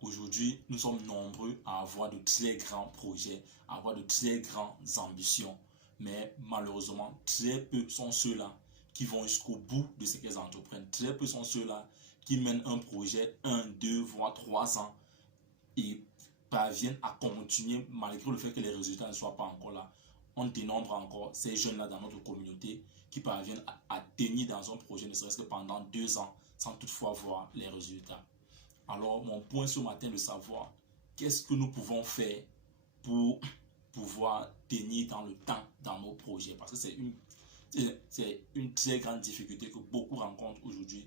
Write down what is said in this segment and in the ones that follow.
Aujourd'hui, nous sommes nombreux à avoir de très grands projets, à avoir de très grandes ambitions. Mais malheureusement, très peu sont ceux-là qui vont jusqu'au bout de ce qu'ils entreprennent. Très peu sont ceux-là qui mènent un projet 1, 2, voire 3 ans et parviennent à continuer malgré le fait que les résultats ne soient pas encore là. On dénombre encore ces jeunes-là dans notre communauté qui parviennent à tenir dans un projet, ne serait-ce que pendant 2 ans, sans toutefois voir les résultats. Alors, mon point ce matin est de savoir qu'est-ce que nous pouvons faire pour pouvoir tenir dans le temps dans nos projets. Parce que c'est une très grande difficulté que beaucoup rencontrent aujourd'hui.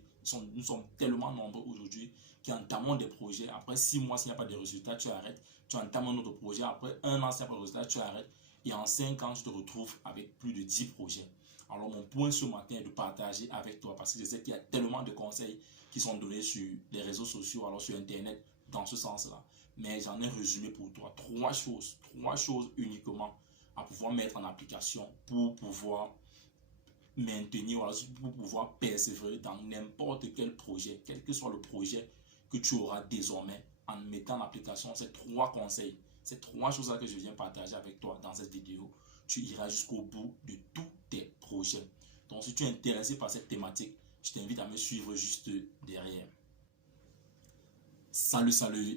Nous sommes tellement nombreux aujourd'hui qui entamons des projets. Après 6 mois, s'il n'y a pas de résultats, tu arrêtes. Tu entames un autre projet. Après 1 an, s'il n'y a pas de résultats, tu arrêtes. Et en 5 ans, tu te retrouves avec plus de 10 projets. Alors, mon point ce matin est de partager avec toi parce que je sais qu'il y a tellement de conseils qui sont donnés sur les réseaux sociaux, alors sur Internet, dans ce sens-là. Mais j'en ai résumé pour toi 3 choses uniquement à pouvoir mettre en application pour pouvoir maintenir, voilà, pour pouvoir persévérer dans n'importe quel projet, quel que soit le projet que tu auras désormais, en mettant en application ces 3 conseils, ces 3 choses-là que je viens partager avec toi dans cette vidéo. Tu iras jusqu'au bout de tous tes projets. Donc, si tu es intéressé par cette thématique, je t'invite à me suivre juste derrière. Salut,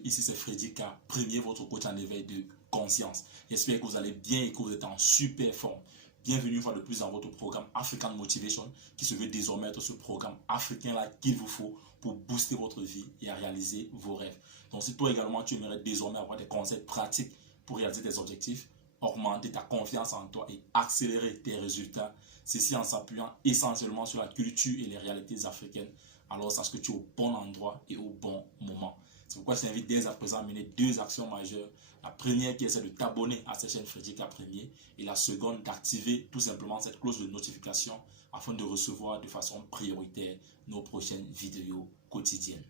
ici c'est Freddy K, premier votre coach en éveil de conscience. J'espère que vous allez bien et que vous êtes en super forme. Bienvenue une fois de plus dans votre programme African Motivation qui se veut désormais être ce programme africain-là qu'il vous faut pour booster votre vie et à réaliser vos rêves. Donc si toi également tu aimerais désormais avoir des conseils pratiques pour réaliser tes objectifs, augmenter ta confiance en toi et accélérer tes résultats, ceci en s'appuyant essentiellement sur la culture et les réalités africaines, alors sache que tu es au bon endroit et au bon moment. C'est pourquoi je t'invite dès à présent à mener 2 actions majeures. La première qui est celle de t'abonner à cette chaîne Freddy K Premier et la seconde d'activer tout simplement cette cloche de notification afin de recevoir de façon prioritaire nos prochaines vidéos quotidiennes.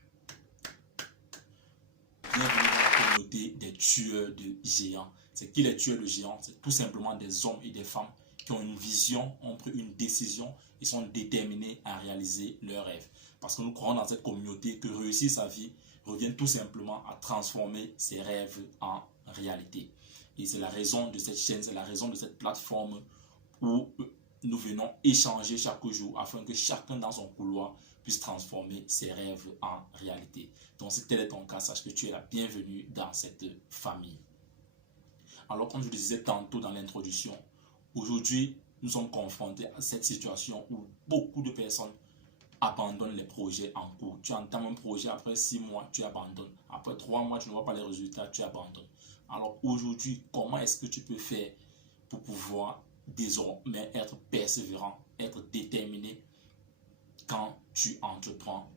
Bienvenue dans la communauté des tueurs de géants. C'est qui les tueurs de géants? C'est tout simplement des hommes et des femmes qui ont une vision, ont pris une décision et sont déterminés à réaliser leurs rêves. Parce que nous croyons dans cette communauté que réussir sa vie revient tout simplement à transformer ses rêves en réalité. Et c'est la raison de cette chaîne, c'est la raison de cette plateforme où nous venons échanger chaque jour afin que chacun dans son couloir puisse transformer ses rêves en réalité. Donc si tel est ton cas, sache que tu es la bienvenue dans cette famille. Alors comme je le disais tantôt dans l'introduction, aujourd'hui nous sommes confrontés à cette situation où beaucoup de personnes abandonnent les projets en cours. Tu entames un projet, après 6 mois, tu abandonnes. Après 3 mois, tu ne vois pas les résultats, tu abandonnes. Alors aujourd'hui, comment est-ce que tu peux faire pour pouvoir désormais être persévérant, être déterminé quand tu entreprends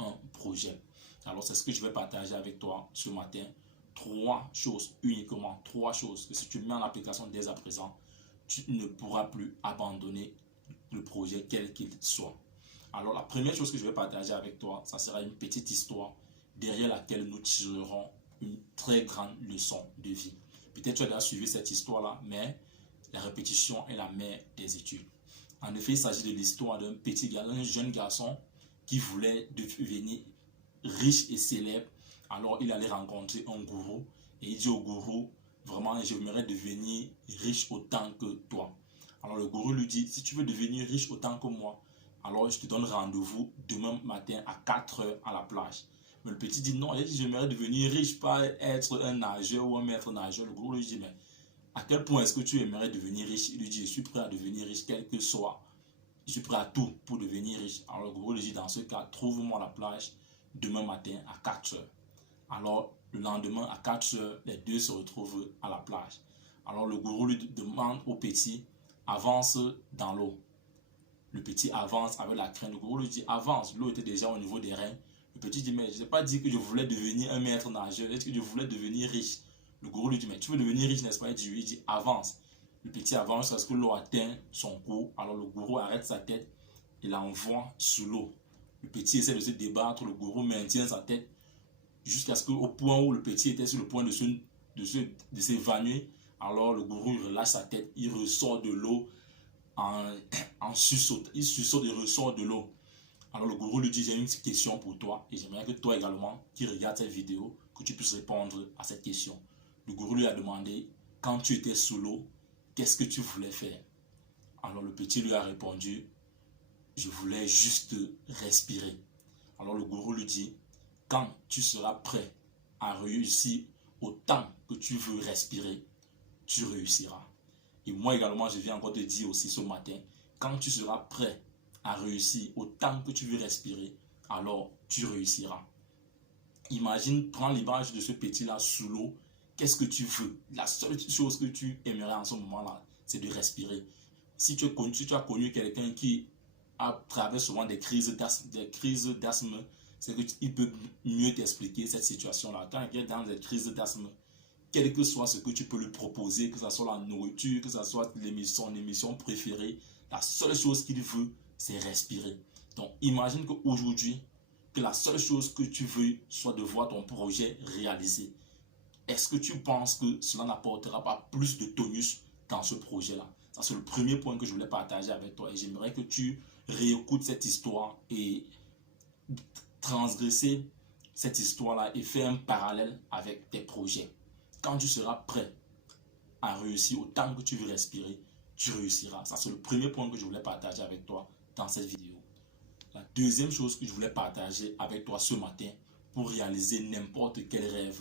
un projet? Alors c'est ce que je vais partager avec toi ce matin. 3 choses, uniquement 3 choses que si tu mets en application dès à présent, tu ne pourras plus abandonner le projet quel qu'il soit. Alors la première chose que je vais partager avec toi, ça sera une petite histoire derrière laquelle nous tirerons une très grande leçon de vie. Peut-être tu as déjà suivi cette histoire-là, mais la répétition est la mère des études. En effet, il s'agit de l'histoire d'un petit garçon, un jeune garçon qui voulait devenir riche et célèbre. Alors il allait rencontrer un gourou et il dit au gourou, vraiment j'aimerais devenir riche autant que toi. Alors le gourou lui dit, si tu veux devenir riche autant que moi, alors je te donne rendez-vous demain matin à 4 h à la plage. Mais le petit dit non, il dit j'aimerais devenir riche, pas être un nageur ou un maître nageur. Le gourou lui dit, mais à quel point est-ce que tu aimerais devenir riche? Il lui dit, je suis prêt à devenir riche, quel que soit. Je suis prêt à tout pour devenir riche. Alors le gourou lui dit, dans ce cas, trouve-moi la plage demain matin à 4 h. Alors le lendemain à 4 h, les deux se retrouvent à la plage. Alors le gourou lui demande au petit, avance dans l'eau. Le petit avance avec la crainte. Le gourou lui dit, avance. L'eau était déjà au niveau des reins. Le petit dit, mais je n'ai pas dit que je voulais devenir un maître nageur. Est-ce que je voulais devenir riche? Le gourou lui dit, mais tu veux devenir riche, n'est-ce pas? Il dit, oui. Il dit, avance. Le petit avance jusqu'à ce que l'eau atteint son cou. Alors le gourou arrête sa tête et l'envoie sous l'eau. Le petit essaie de se débattre. Le gourou maintient sa tête jusqu'à ce qu'au point où le petit était sur le point de s'évanouir. Alors le gourou relâche sa tête. Il ressort de l'eau en suçote. Il suçote et ressort de l'eau. Alors le gourou lui dit, j'ai une petite question pour toi et j'aimerais que toi également, qui regarde cette vidéo, que tu puisses répondre à cette question. Le gourou lui a demandé, quand tu étais sous l'eau, qu'est-ce que tu voulais faire? Alors le petit lui a répondu, je voulais juste respirer. Alors le gourou lui dit, quand tu seras prêt à réussir autant que tu veux respirer, tu réussiras. Et moi également, je viens encore te dire aussi ce matin, quand tu seras prêt à réussir autant que tu veux respirer, alors tu réussiras. Imagine, prends l'image de ce petit-là sous l'eau. Qu'est-ce que tu veux? La seule chose que tu aimerais en ce moment-là, c'est de respirer. Si tu as connu quelqu'un qui traverse souvent des crises d'asthme, c'est qu'il peut mieux t'expliquer cette situation-là. Quand il est dans des crises d'asthme, quel que soit ce que tu peux lui proposer, que ce soit la nourriture, que ce soit son émission préférée, la seule chose qu'il veut, c'est respirer. Donc, imagine qu'aujourd'hui, que la seule chose que tu veux soit de voir ton projet réalisé. Est-ce que tu penses que cela n'apportera pas plus de tonus dans ce projet-là? Ça, c'est le premier point que je voulais partager avec toi. Et j'aimerais que tu réécoutes cette histoire et transgresser cette histoire-là et faire un parallèle avec tes projets. Quand tu seras prêt à réussir autant que tu veux respirer, tu réussiras. Ça, c'est le premier point que je voulais partager avec toi dans cette vidéo. La deuxième chose que je voulais partager avec toi ce matin pour réaliser n'importe quel rêve,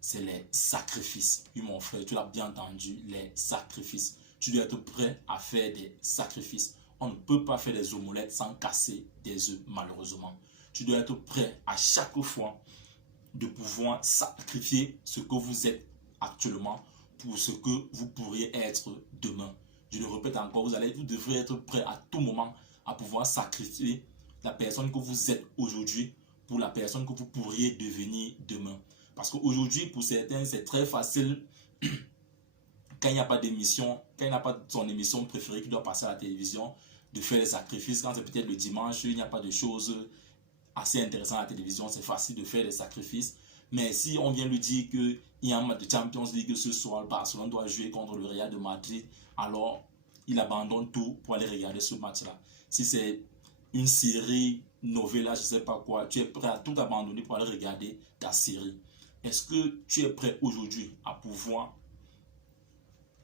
c'est les sacrifices. Oui, mon frère, tu l'as bien entendu, les sacrifices. Tu dois être prêt à faire des sacrifices. On ne peut pas faire des omelettes sans casser des œufs, malheureusement. Tu dois être prêt à chaque fois de pouvoir sacrifier ce que vous êtes actuellement pour ce que vous pourriez être demain. Je le répète encore, vous devrez être prêt à tout moment à pouvoir sacrifier la personne que vous êtes aujourd'hui pour la personne que vous pourriez devenir demain. Parce qu'aujourd'hui, pour certains, c'est très facile quand il n'y a pas d'émission, quand il n'y a pas son émission préférée qui doit passer à la télévision, de faire des sacrifices. Quand c'est peut-être le dimanche, il n'y a pas de choses assez intéressantes à la télévision, c'est facile de faire des sacrifices. Mais si on vient lui dire qu'il y a un match de Champions League ce soir, le Barcelone doit jouer contre le Real de Madrid, alors il abandonne tout pour aller regarder ce match-là. Si c'est une série, novella, je ne sais pas quoi, tu es prêt à tout abandonner pour aller regarder ta série. Est-ce que tu es prêt aujourd'hui à pouvoir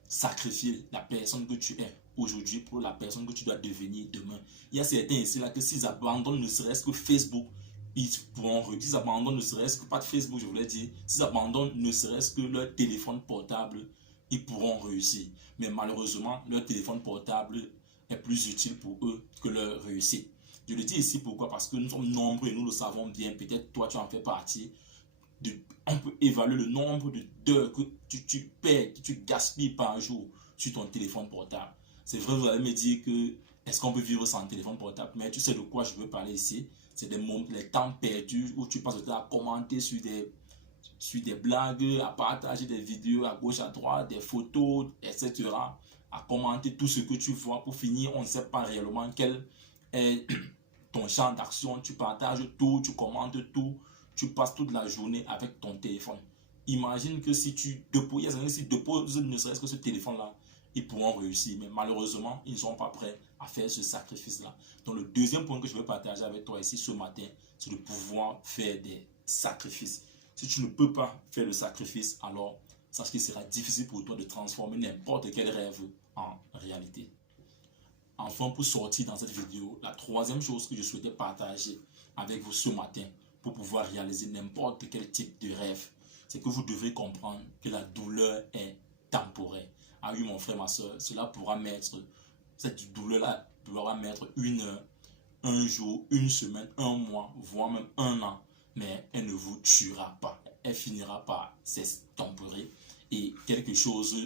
sacrifier la personne que tu es aujourd'hui pour la personne que tu dois devenir demain? Il y a certains ici là que s'ils abandonnent ne serait-ce que Facebook, ils pourront s'ils abandonnent ne serait-ce que pas de Facebook, je voulais dire, s'ils abandonnent ne serait-ce que leur téléphone portable, ils pourront réussir. Mais malheureusement, leur téléphone portable est plus utile pour eux que leur réussite. Je le dis ici pourquoi? Parce que nous sommes nombreux et nous le savons bien. Peut-être toi tu en fais partie. On peut évaluer le nombre d'heures que tu perds, que tu gaspilles par jour sur ton téléphone portable. C'est vrai, vous allez me dire que est-ce qu'on peut vivre sans téléphone portable? Mais tu sais de quoi je veux parler ici. C'est les temps perdus où tu passes le temps à commenter sur des blagues, à partager des vidéos à gauche, à droite, des photos, etc. À commenter tout ce que tu vois. Pour finir, on ne sait pas réellement quel est ton champ d'action. Tu partages tout, tu commentes tout. Tu passes toute la journée avec ton téléphone. Imagine que si tu déposes ne serait-ce que ce téléphone-là, ils pourront réussir. Mais malheureusement, ils ne sont pas prêts à faire ce sacrifice-là. Donc le deuxième point que je veux partager avec toi ici ce matin, c'est de pouvoir faire des sacrifices. Si tu ne peux pas faire le sacrifice, alors sache qu'il sera difficile pour toi de transformer n'importe quel rêve en réalité. Enfin, pour sortir dans cette vidéo, la troisième chose que je souhaitais partager avec vous ce matin, pour pouvoir réaliser n'importe quel type de rêve, c'est que vous devez comprendre que la douleur est temporaire. Ah oui, mon frère, ma soeur, cette douleur-là pourra mettre une heure, un jour, une semaine, un mois, voire même un an, mais elle ne vous tuera pas. Elle finira par s'estomper et quelque chose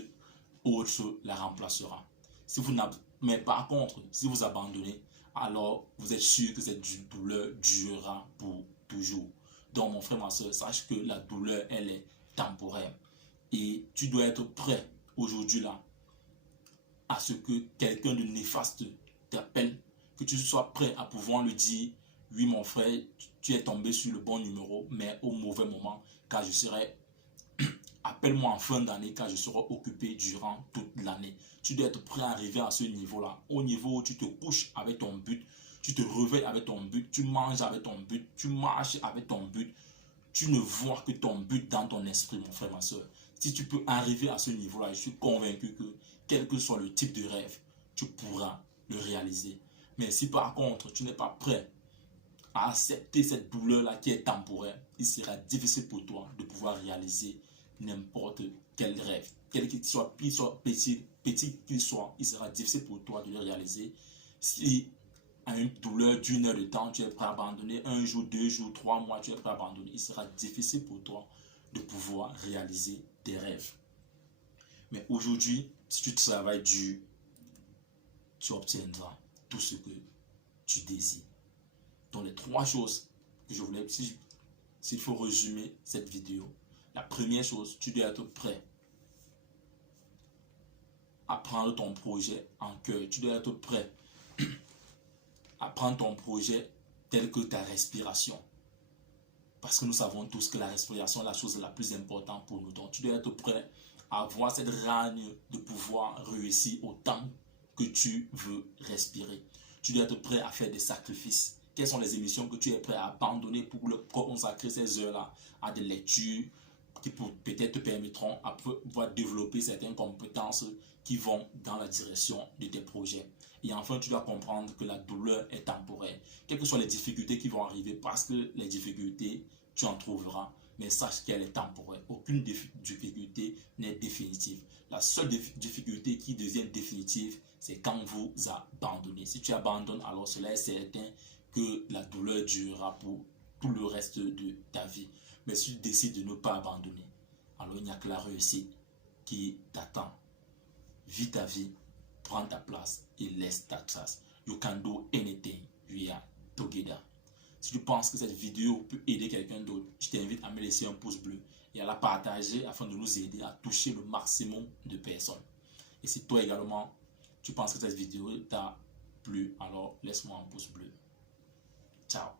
autre la remplacera. Mais par contre, si vous abandonnez, alors vous êtes sûr que cette douleur durera pour toujours. Donc mon frère, ma soeur, sache que la douleur, elle est temporaire. Et tu dois être prêt aujourd'hui là à ce que quelqu'un de néfaste t'appelle, que tu sois prêt à pouvoir lui dire, oui mon frère, tu es tombé sur le bon numéro, mais au mauvais moment, car je serai, appelle-moi en fin d'année, car je serai occupé durant toute l'année. Tu dois être prêt à arriver à ce niveau-là, au niveau où tu te couches avec ton but, tu te réveilles avec ton but, tu manges avec ton but, tu marches avec ton but, tu ne vois que ton but dans ton esprit, mon frère, ma soeur. Si tu peux arriver à ce niveau-là, je suis convaincu que quel que soit le type de rêve, tu pourras le réaliser. Mais si par contre, tu n'es pas prêt à accepter cette douleur-là qui est temporaire, il sera difficile pour toi de pouvoir réaliser n'importe quel rêve. Quel qu'il soit, petit qu'il soit, il sera difficile pour toi de le réaliser. Si à une douleur d'1 heure de temps, tu es prêt à abandonner, 1 jour, 2 jours, 3 mois, tu es prêt à abandonner, il sera difficile pour toi de pouvoir réaliser tes rêves. Mais aujourd'hui, si tu travailles dur, tu obtiendras tout ce que tu désires. Donc les 3 choses que je voulais, s'il faut résumer cette vidéo, la première chose, tu dois être prêt à prendre ton projet en cœur. Tu dois être prêt à prendre ton projet tel que ta respiration. Parce que nous savons tous que la respiration est la chose la plus importante pour nous. Donc tu dois être prêt à avoir cette rage de pouvoir réussir autant que tu veux respirer. Tu dois être prêt à faire des sacrifices. Quelles sont les émissions que tu es prêt à abandonner pour consacrer ces heures-là à des lectures qui peut-être te permettront à pouvoir développer certaines compétences qui vont dans la direction de tes projets. Et enfin, tu dois comprendre que la douleur est temporaire. Quelles que soient les difficultés qui vont arriver, parce que les difficultés, tu en trouveras, mais sache qu'elle est temporaire. Aucune difficulté n'est définitive. La seule difficulté qui devient définitive, c'est quand vous abandonnez. Si tu abandonnes, alors cela est certain que la douleur durera pour tout le reste de ta vie. Mais si tu décides de ne pas abandonner, alors il n'y a que la réussite qui t'attend. Vis ta vie, prends ta place et laisse ta trace. You can do anything. We are together. Si tu penses que cette vidéo peut aider quelqu'un d'autre, je t'invite à me laisser un pouce bleu et à la partager afin de nous aider à toucher le maximum de personnes. Et si toi également, tu penses que cette vidéo t'a plu, alors laisse-moi un pouce bleu. Ciao.